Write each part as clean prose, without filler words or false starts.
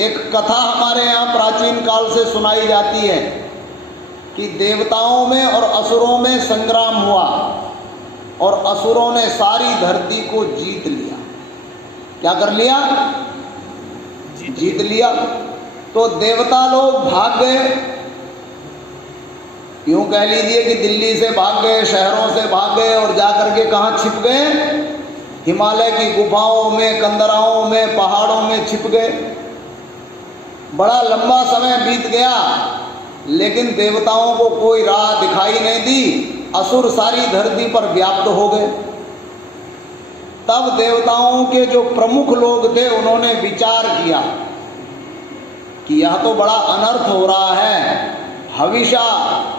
एक कथा हमारे यहाँ प्राचीन काल से सुनाई जाती है कि देवताओं में और असुरों में संग्राम हुआ और असुरों ने सारी धरती को जीत लिया। क्या कर लिया? जीत लिया। तो देवता लोग भाग गए, यूं कह लीजिए कि दिल्ली से भाग गए, शहरों से भाग गए और जाकर के कहाँ छिप गए? हिमालय की गुफाओं में, कंदराओं में, पहाड़ों में छिप गए। बड़ा लंबा समय बीत गया लेकिन देवताओं को कोई राह दिखाई नहीं दी। असुर सारी धरती पर व्याप्त हो गए। तब देवताओं के जो प्रमुख लोग थे उन्होंने विचार किया कि यह तो बड़ा अनर्थ हो रहा है। हविषा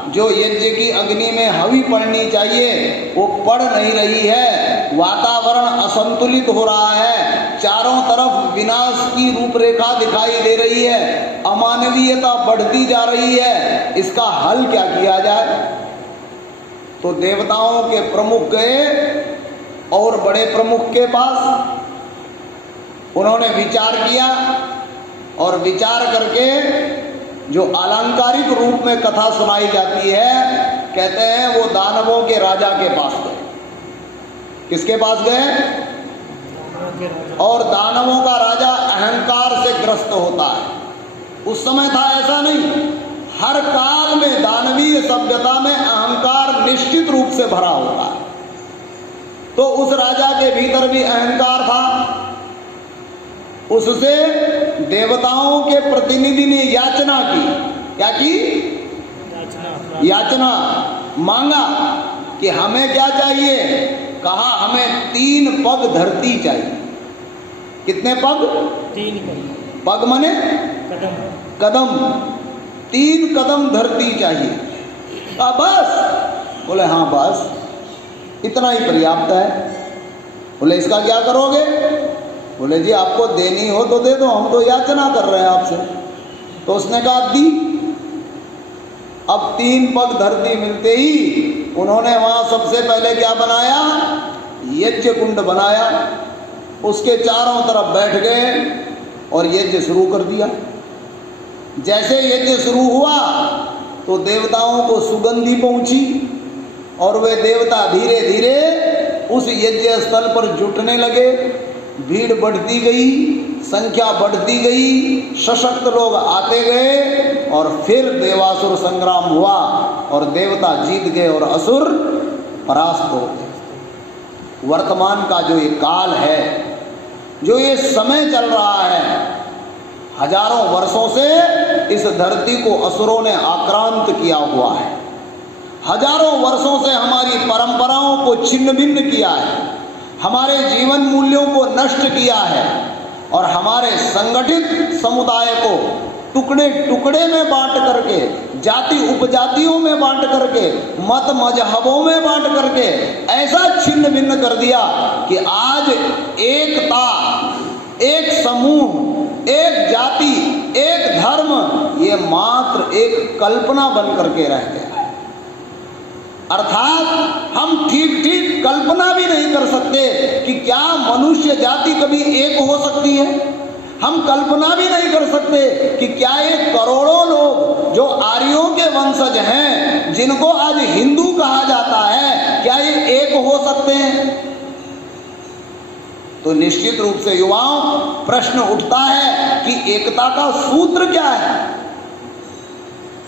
जो यज्ञ की अग्नि में हवि पड़नी चाहिए वो पड़ नहीं रही है। वातावरण असंतुलित हो रहा है, चारों तरफ विनाश की रूपरेखा दिखाई दे रही है, अमानवीयता बढ़ती जा रही है। इसका हल क्या किया जाए? तो देवताओं के प्रमुख गए और बड़े प्रमुख के पास। उन्होंने विचार किया और विचार करके जो अलंकारिक रूप में कथा सुनाई जाती है, कहते हैं वो दानवों के राजा के पास गए। किसके पास गए? और दानवों का राजा अहंकार से ग्रस्त होता है। उस समय था ऐसा नहीं, हर काल में दानवीय सभ्यता में अहंकार निश्चित रूप से भरा होता है। तो उस राजा के भीतर भी अहंकार था। उससे देवताओं के प्रतिनिधि ने याचना की। क्या की? याचना मांगा कि हमें क्या चाहिए? कहा हमें 3 पग धरती चाहिए। कितने पग? 3 पग। पग माने कदम। 3 कदम धरती चाहिए। बस? बोले हाँ बस इतना ही पर्याप्त है। बोले इसका क्या करोगे? बोले जी आपको देनी हो तो दे दो, हम तो याचना कर रहे हैं आपसे। तो उसने कहा दी। अब 3 पग धरती मिलते ही उन्होंने वहां सबसे पहले क्या बनाया? यज्ञ कुंड बनाया। उसके चारों तरफ बैठ गए और यज्ञ शुरू कर दिया। जैसे यज्ञ शुरू हुआ तो देवताओं को सुगंधी पहुंची और वे देवता धीरे धीरे उस यज्ञ स्थल पर जुटने लगे। भीड़ बढ़ती गई, संख्या बढ़ती गई, सशक्त लोग आते गए और फिर देवासुर संग्राम हुआ और देवता जीत गए और असुर परास्त हो गए। वर्तमान का जो ये काल है, जो ये समय चल रहा है, हजारों वर्षों से इस धरती को असुरों ने आक्रांत किया हुआ है। हजारों वर्षों से हमारी परंपराओं को छिन्न भिन्न किया है, हमारे जीवन मूल्यों को नष्ट किया है और हमारे संगठित समुदाय को टुकड़े टुकड़े में बांट करके, जाति उपजातियों में बांट करके, मत मजहबों में बांट करके ऐसा छिन्न भिन्न कर दिया कि आज एकता, एक समूह, एक जाति, एक धर्म ये मात्र एक कल्पना बन करके रह गया। अर्थात हम ठीक ठीक कल्पना भी नहीं कर सकते कि क्या मनुष्य जाति कभी एक हो सकती है। हम कल्पना भी नहीं कर सकते कि क्या ये करोड़ों लोग जो आर्यों के वंशज हैं, जिनको आज हिंदू कहा जाता है, क्या ये एक हो सकते हैं? तो निश्चित रूप से युवाओं प्रश्न उठता है कि एकता का सूत्र क्या है।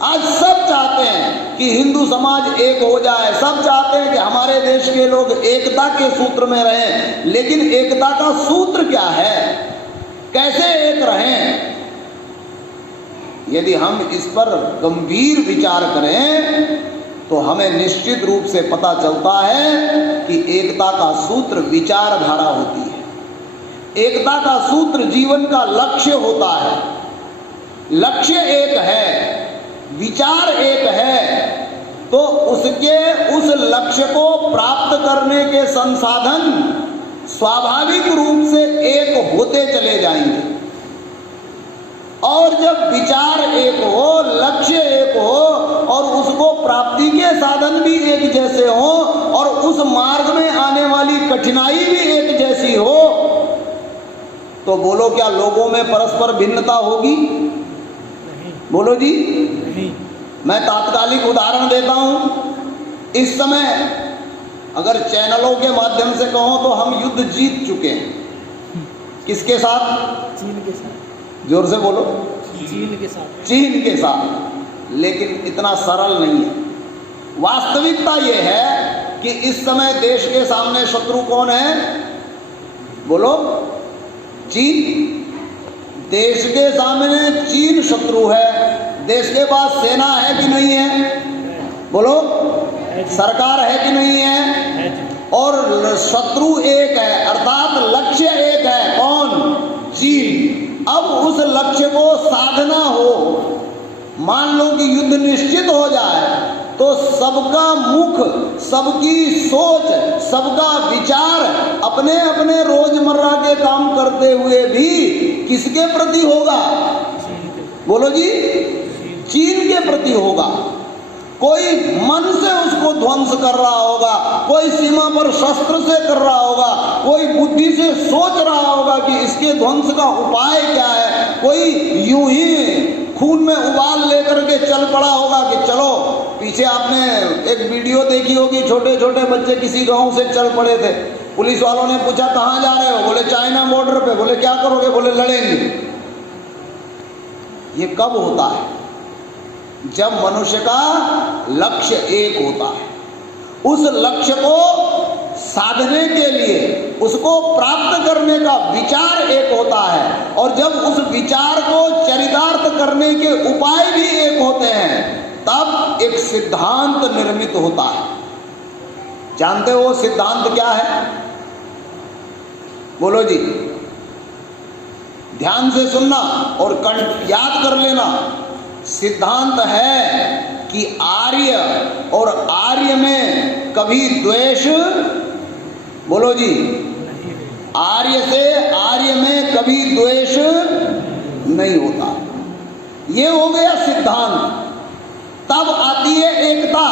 आज सब चाहते हैं कि हिंदू समाज एक हो जाए, सब चाहते हैं कि हमारे देश के लोग एकता के सूत्र में रहें, लेकिन एकता का सूत्र क्या है? कैसे एक रहें? यदि हम इस पर गंभीर विचार करें तो हमें निश्चित रूप से पता चलता है कि एकता का सूत्र विचारधारा होती है। एकता का सूत्र जीवन का लक्ष्य होता है। लक्ष्य एक है, विचार एक है, तो उसके उस लक्ष्य को प्राप्त करने के संसाधन स्वाभाविक रूप से एक होते चले जाएंगे। और जब विचार एक हो, लक्ष्य एक हो और उसको प्राप्ति के साधन भी एक जैसे हो और उस मार्ग में आने वाली कठिनाई भी एक जैसी हो, तो बोलो क्या लोगों में परस्पर भिन्नता होगी? बोलो जी। मैं तात्कालिक उदाहरण देता हूं। इस समय अगर चैनलों के माध्यम से कहो तो हम युद्ध जीत चुके हैं। किसके साथ? चीन के साथ। जोर से बोलो। चीन के साथ। चीन के साथ। लेकिन इतना सरल नहीं है। वास्तविकता यह है कि इस समय देश के सामने शत्रु कौन है? बोलो। चीन। देश के सामने चीन शत्रु है। देश के पास सेना है कि नहीं है? बोलो। सरकार है कि नहीं है? और शत्रु एक है, अर्थात लक्ष्य एक है। कौन? चीन। अब उस लक्ष्य को साधना हो, मान लो कि युद्ध निश्चित हो जाए, तो सबका मुख, सबकी सोच, सबका विचार अपने अपने रोजमर्रा के काम करते हुए भी किसके प्रति होगा? बोलो जी। चीन के प्रति होगा। कोई मन से उसको ध्वंस कर रहा होगा, कोई सीमा पर शस्त्र से कर रहा होगा, कोई बुद्धि से सोच रहा होगा कि इसके ध्वंस का उपाय क्या है, कोई यूं ही खून में उबाल लेकर के चल पड़ा होगा कि चलो। पीछे आपने एक वीडियो देखी होगी, छोटे छोटे बच्चे किसी गांव से चल पड़े थे। पुलिस वालों ने पूछा कहाँ जा रहे हो? बोले चाइना बॉर्डर पे। बोले क्या करोगे? बोले लड़ेंगे। ये कब होता है? जब मनुष्य का लक्ष्य एक होता है। उस लक्ष्य को साधने के लिए, उसको प्राप्त करने का विचार एक होता है, और जब उस विचार को चरितार्थ करने के उपाय भी एक होते हैं, तब एक सिद्धांत निर्मित होता है। जानते हो सिद्धांत क्या है? बोलो जी। ध्यान से सुनना और याद कर लेना। सिद्धांत है कि आर्य और आर्य में कभी द्वेष, बोलो जी, आर्य से आर्य में कभी द्वेष नहीं होता। ये हो गया सिद्धांत। तब आती है एकता,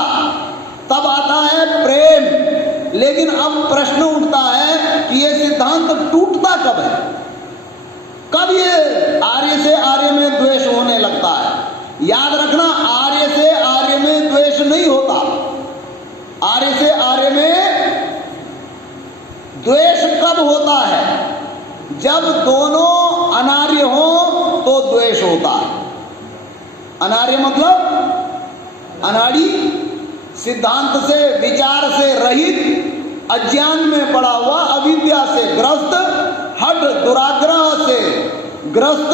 तब आता है प्रेम। लेकिन अब प्रश्न उठता है कि ये सिद्धांत टूटता कब है? कब ये आर्य से आर्य में द्वेष होने लगता है? याद रखना, आर्य से आर्य में द्वेष नहीं होता। आर्य से आर्य में द्वेष कब होता है? जब दोनों अनार्य हो तो द्वेष होता है। अनार्य मतलब अनाड़ी, सिद्धांत से, विचार से रहित, अज्ञान में पड़ा हुआ, अविद्या से ग्रस्त, हठ दुराग्रह से ग्रस्त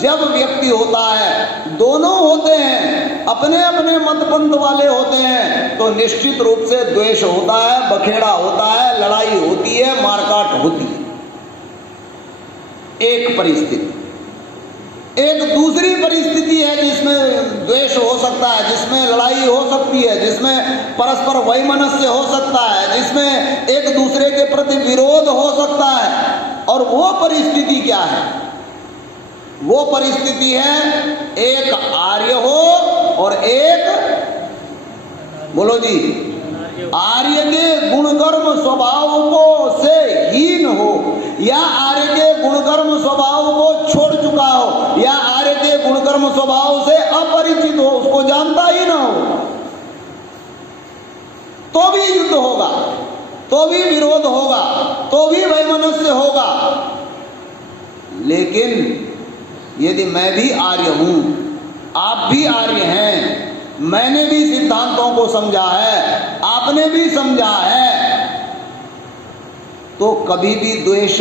जब व्यक्ति होता है, दोनों होते हैं, अपने अपने मतपंथ वाले होते हैं, तो निश्चित रूप से द्वेष होता है, बखेड़ा होता है, लड़ाई होती है, मारकाट होती है। एक परिस्थिति। एक दूसरी परिस्थिति है जिसमें द्वेष हो सकता है, जिसमें लड़ाई हो सकती है, जिसमें परस्पर वैमनस्य हो सकता है, जिसमें एक दूसरे के प्रति विरोध हो सकता है। और वो परिस्थिति क्या है? वो परिस्थिति है एक आर्य हो और एक, बोलो जी, आर्य के गुणकर्म स्वभाव को से हीन हो, या आर्य के गुणकर्म स्वभाव को छोड़ चुका हो, या आर्य के गुणकर्म स्वभाव से अपरिचित हो, उसको जानता ही ना हो, तो भी युद्ध होगा, तो भी विरोध होगा, तो भी वैमनस्य होगा। लेकिन यदि मैं भी आर्य हूं, आप भी आर्य हैं, मैंने भी सिद्धांतों को समझा है, आपने भी समझा है, तो कभी भी द्वेष,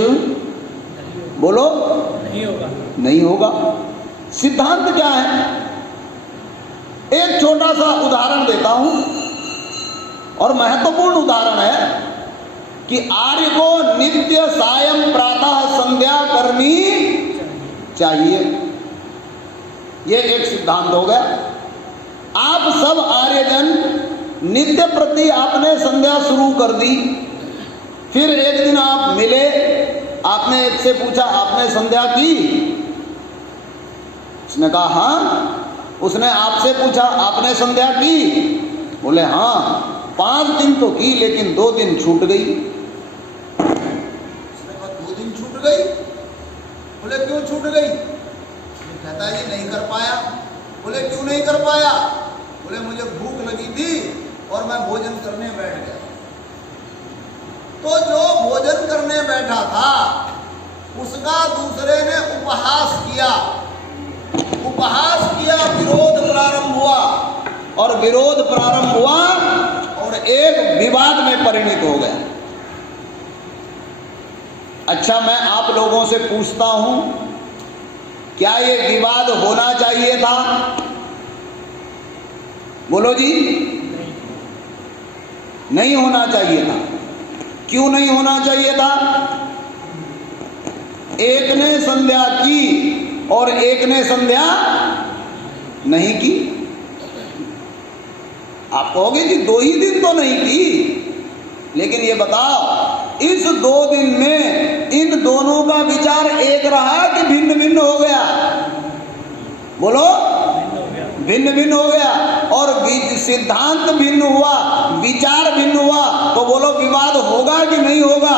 बोलो, नहीं होगा। नहीं होगा। सिद्धांत क्या है? एक छोटा सा उदाहरण देता हूं, और महत्वपूर्ण उदाहरण है कि आर्य को नित्य सायं प्रातः संध्या करनी चाहिए। ये एक सिद्धांत हो गया। आप सब आर्यजन नित्य प्रति आपने संध्या शुरू कर दी। फिर एक दिन आप मिले, आपने एक से पूछा आपने संध्या की? उसने कहा हाँ। उसने आपसे पूछा आपने संध्या की? बोले हाँ। 5 दिन तो की, लेकिन 2 दिन छूट गई। उसने कहा 2 दिन छूट गई? छूट गई। ये कहता है ये नहीं कर पाया। बोले क्यों नहीं कर पाया? बोले मुझे भूख लगी थी और मैं भोजन करने बैठ गया। तो जो भोजन करने बैठा था उसका दूसरे ने उपहास किया, विरोध प्रारंभ हुआ, और विरोध प्रारंभ हुआ और एक विवाद में परिणत हो गया। अच्छा, मैं आप लोगों से पूछता हूं, क्या ये विवाद होना चाहिए था? बोलो जी। नहीं होना चाहिए था। क्यों नहीं होना चाहिए था? एक ने संध्या की और एक ने संध्या नहीं की। आप कहोगे जी 2 ही दिन तो नहीं की, लेकिन ये बताओ इस 2 दिन में इन दोनों का विचार एक रहा कि भिन्न भिन्न हो गया? बोलो, भिन्न भिन्न हो गया। और सिद्धांत भिन्न हुआ, विचार भिन्न हुआ, तो बोलो विवाद होगा कि नहीं होगा?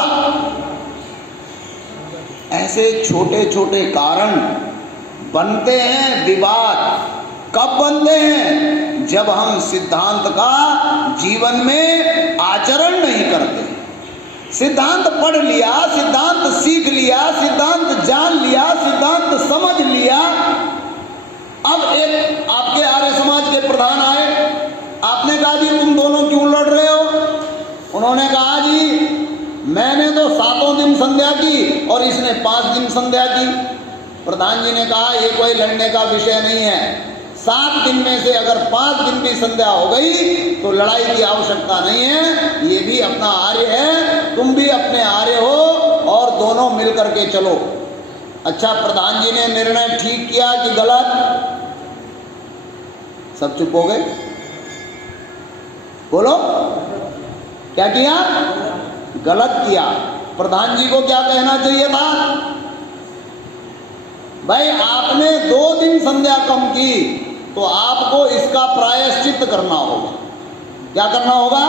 ऐसे छोटे छोटे कारण बनते हैं विवाद। कब बनते हैं? जब हम सिद्धांत का जीवन में आचरण नहीं करते। सिद्धांत पढ़ लिया, सिद्धांत सीख लिया, सिद्धांत जान लिया, सिद्धांत समझ लिया। अब एक आपके आर्य समाज के प्रधान आए, आपने कहा जी तुम दोनों क्यों लड़ रहे हो? उन्होंने कहा जी मैंने तो 7 दिन संध्या की और इसने 5 दिन संध्या की। प्रधान जी ने कहा ये कोई लड़ने का विषय नहीं है। 7 दिन में से अगर 5 दिन की संध्या हो गई तो लड़ाई की आवश्यकता नहीं है। ये भी अपना आर्य है, तुम भी अपने आर्य हो, और दोनों मिलकर के चलो। अच्छा, प्रधान जी ने निर्णय ठीक किया कि गलत? सब चुप हो गए। बोलो, क्या किया? गलत किया। प्रधान जी को क्या कहना चाहिए था? भाई आपने 2 दिन संध्या कम की तो आपको इसका प्रायश्चित करना होगा। क्या करना होगा?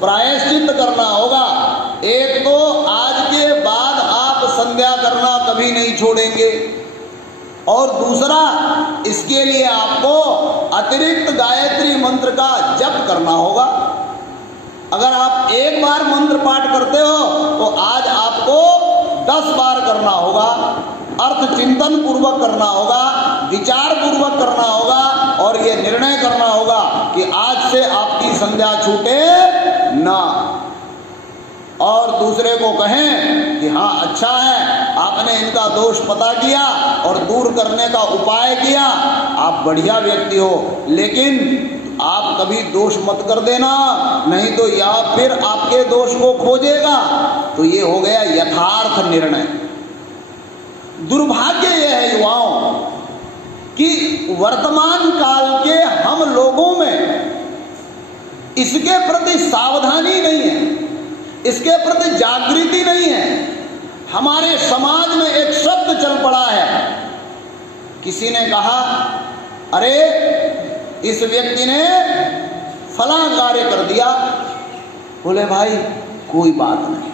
प्रायश्चित करना होगा। एक तो आज के बाद आप संध्या करना कभी नहीं छोड़ेंगे, और दूसरा इसके लिए आपको अतिरिक्त गायत्री मंत्र का जप करना होगा। अगर आप एक बार मंत्र पाठ करते हो तो आज आपको 10 बार करना होगा। अर्थ चिंतन पूर्वक करना होगा, विचार पूर्वक करना होगा, और ये निर्णय करना होगा कि आज से आपकी संध्या छूटे ना। और दूसरे को कहें कि हाँ अच्छा है, आपने इनका दोष पता किया और दूर करने का उपाय किया, आप बढ़िया व्यक्ति हो, लेकिन आप कभी दोष मत कर देना, नहीं तो या फिर आपके दोष को खोजेगा। तो ये हो गया यथार्थ निर्णय। दुर्भाग्य यह है युवाओं कि वर्तमान काल के हम लोगों में इसके प्रति सावधानी नहीं है, इसके प्रति जागृति नहीं है। हमारे समाज में एक शब्द चल पड़ा है। किसी ने कहा अरे इस व्यक्ति ने फला कार्य कर दिया। बोले भाई कोई बात नहीं,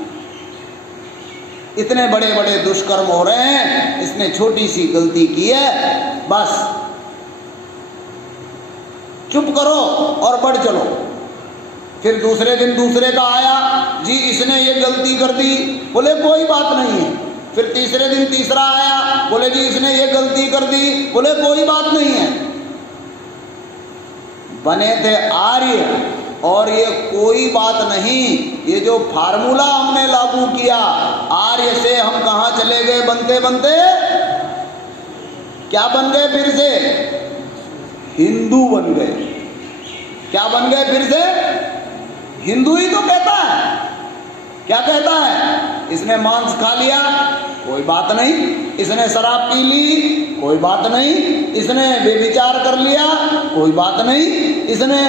इतने बड़े बड़े दुष्कर्म हो रहे हैं, इसने छोटी सी गलती की है, बस चुप करो और बढ़ चलो। फिर दूसरे दिन दूसरे का आया, जी इसने ये गलती कर दी। बोले कोई बात नहीं है। फिर तीसरे दिन तीसरा आया, बोले जी इसने ये गलती कर दी। बोले कोई बात नहीं है। बने थे आर्य, और ये कोई बात नहीं, ये जो फार्मूला हमने लागू किया, आर्य से हम कहाँ चले गए बनते बनते? क्या बन गए फिर से? हिंदू बन गए। क्या बन गए फिर से? हिंदू ही तो कहता है। क्या कहता है? इसने मांस खा लिया, कोई बात नहीं। इसने शराब पी ली, कोई बात नहीं। इसने बेविचार कर लिया, कोई बात नहीं। इसने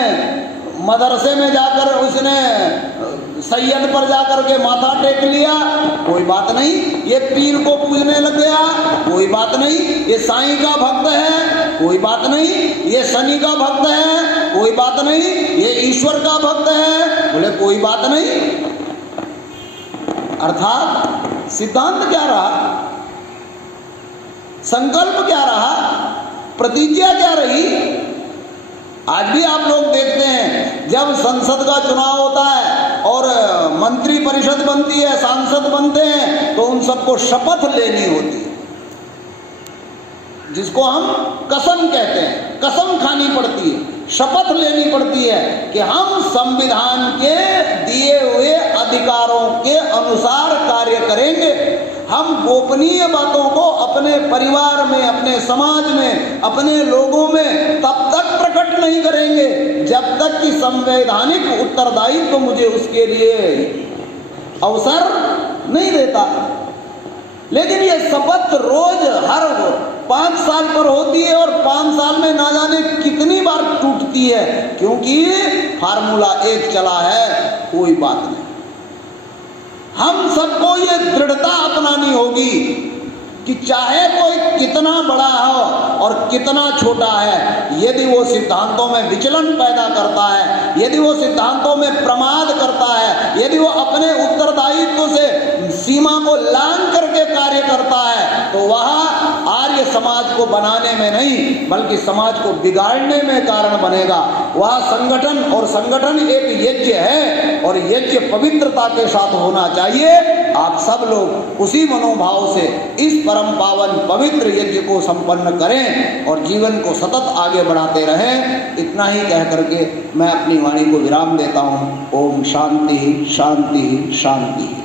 मदरसे में जाकर उसने सैयद पर जाकर के माथा टेक लिया, कोई बात नहीं। ये पीर को पूजने लग गया, कोई बात नहीं। ये साईं का भक्त है, कोई बात नहीं। ये शनि का भक्त है, कोई बात नहीं। ये ईश्वर का भक्त है, बोले कोई बात नहीं। अर्थात सिद्धांत क्या रहा? संकल्प क्या रहा, प्रतिज्ञा क्या रही। आज भी आप लोग देखते हैं जब संसद का चुनाव होता है और मंत्री परिषद बनती है, सांसद बनते हैं, तो उन सबको शपथ लेनी होती है, जिसको हम कसम कहते हैं, कसम खानी पड़ती है, शपथ लेनी पड़ती है कि हम संविधान के दिए हुए अधिकारों के अनुसार कार्य करेंगे। हम गोपनीय बातों को अपने परिवार में, अपने समाज में, अपने लोगों में तब तक प्रकट नहीं करेंगे जब तक कि संवैधानिक उत्तरदायित्व मुझे उसके लिए अवसर नहीं देता। लेकिन ये शपथ रोज हर 5 साल पर होती है और 5 साल में ना जाने कितनी बार टूटती है, क्योंकि फार्मूला एक चला है, कोई बात नहीं। हम सबको ये दृढ़ता अपनानी होगी कि चाहे कोई कितना बड़ा हो और कितना छोटा है, यदि वो सिद्धांतों में विचलन पैदा करता है, यदि वो सिद्धांतों में प्रमाद करता है, यदि वो अपने उत्तरदायित्व से सीमा को लांघ करके कार्य करता है, तो वह आर्य समाज को बनाने में नहीं बल्कि समाज को बिगाड़ने में कारण बनेगा। वह संगठन, और संगठन एक यज्ञ है और यज्ञ पवित्रता के साथ होना चाहिए। आप सब लोग उसी मनोभाव से इस परम पावन पवित्र यज्ञ को संपन्न करें और जीवन को सतत आगे बढ़ाते रहें। इतना ही कह करके मैं अपनी वाणी को विराम देता हूँ। ओम शांति शांति शांति।